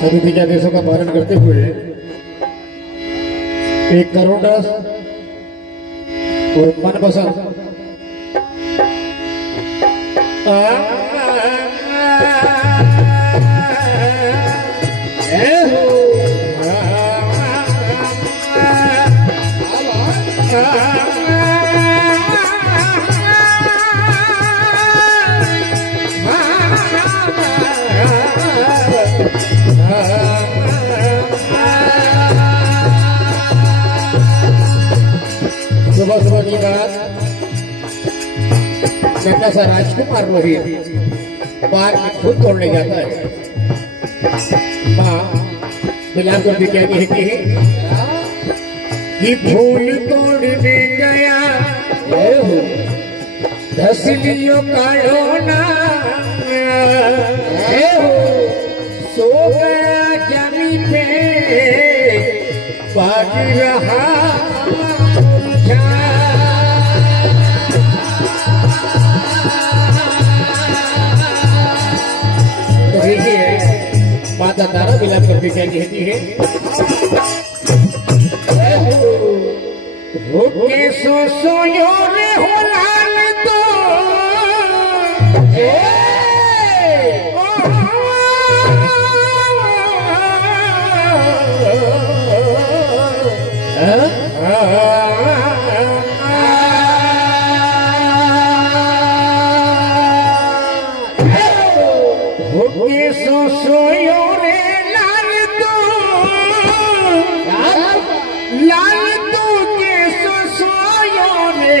सभी विद्यादेशों का पालन करते हुए एक करुणदास और मनपसंद सुबह सुबह की बात नन्ना सा राजकुमार रोहित पार्क में खुद तोड़ने जाता है। माँ बिलाल को भी क्या कहती है कि फूल तोड़ने गया धसलियों काढ़ो ना सो गया जमीन पे बाज रहा माता तारा बिलाप करके क्या कहती है रुके सो रे हो लाल तो सोयो रे लाल तू के सोयो रे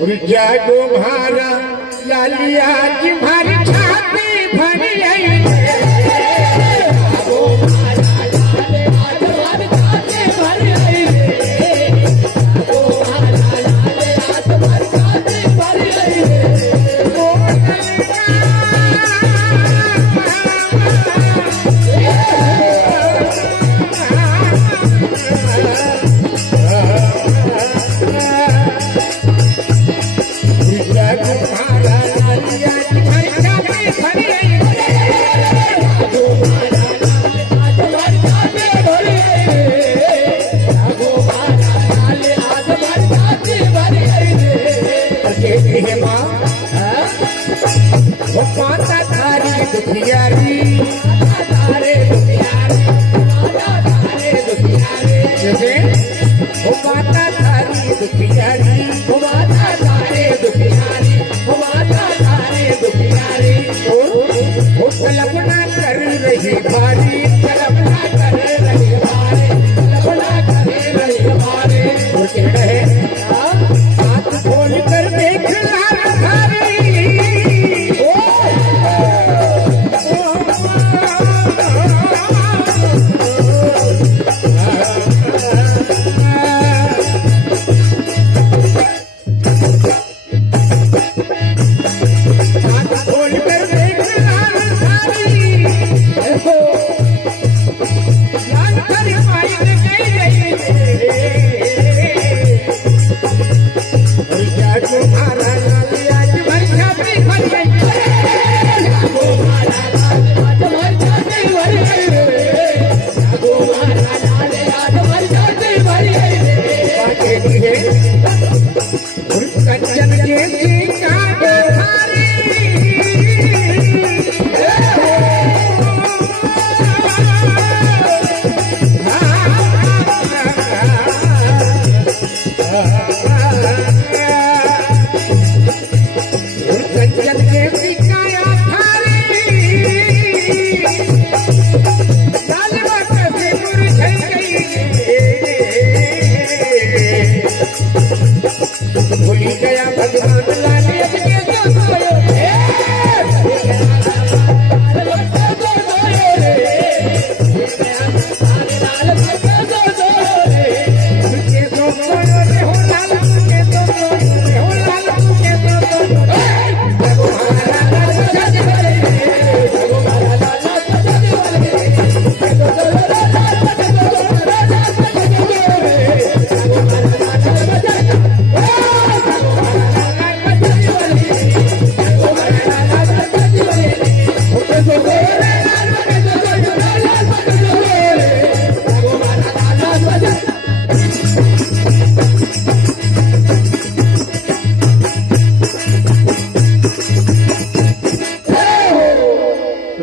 और जागो भारा लालिया की भारी छाती भरी आई माता थारी दुखियारी जैसे वो माता थारी दुखियारी वो कल्पना कर रही भारी वो कह रहे हाथ खोल कर देख लाल थारी कंचन के भूली गया भगवान लाने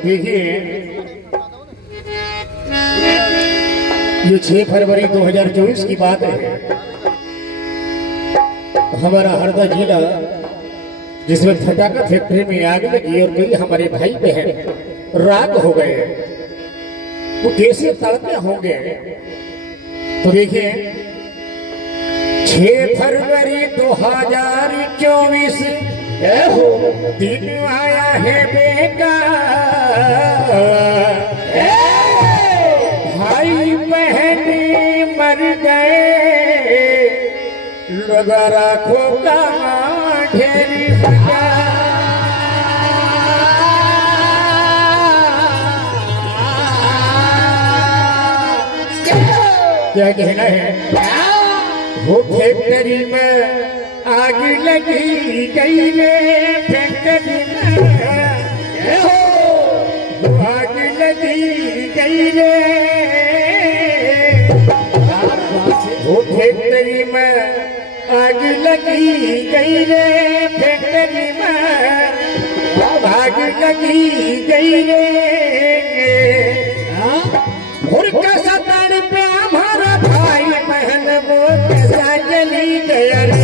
देखिए, ये 6 फरवरी 2024 की बात है। हमारा हरदा जिला जिसमें फटाका फैक्ट्री में आग लगी और कई हमारे भाई बहन राग हो गए, वो कैसे तड़पे होंगे। तो देखिए, 6 फरवरी 2024 दिन आया है बेकार, भाई बहन मर गए, लगा राखो का ढेरी क्या कहना है। वो फैक्ट्री में आग लगी गई रे, फैक्ट्री में आग लगी गई रे, वो फैक्ट्री में आग लगी गई रे, फैक्ट्री में आग लगी गई रे। और कैसा तड़ पे हमारा भाई बहन वो कैसा जली गया रे।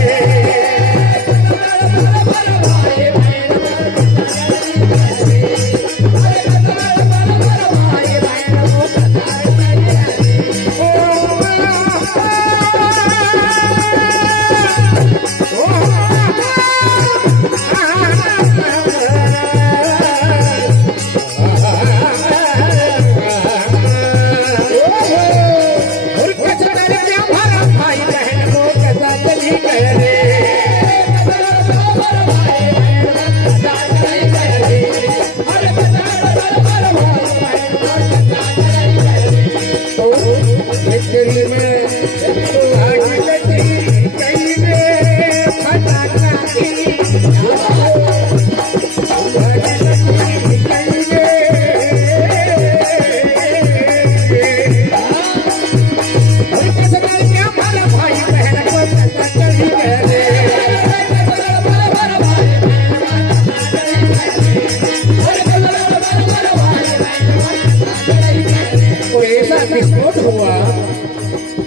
विस्फोट हुआ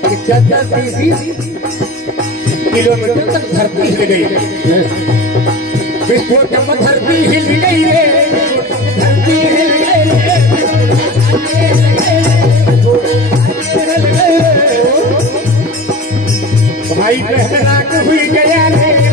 कि 20 किलोमीटर तक धरती हिल गई। विस्फोट में धरती हिल गई है, धरती हिल गई, भाई बहन राग हुई गया है।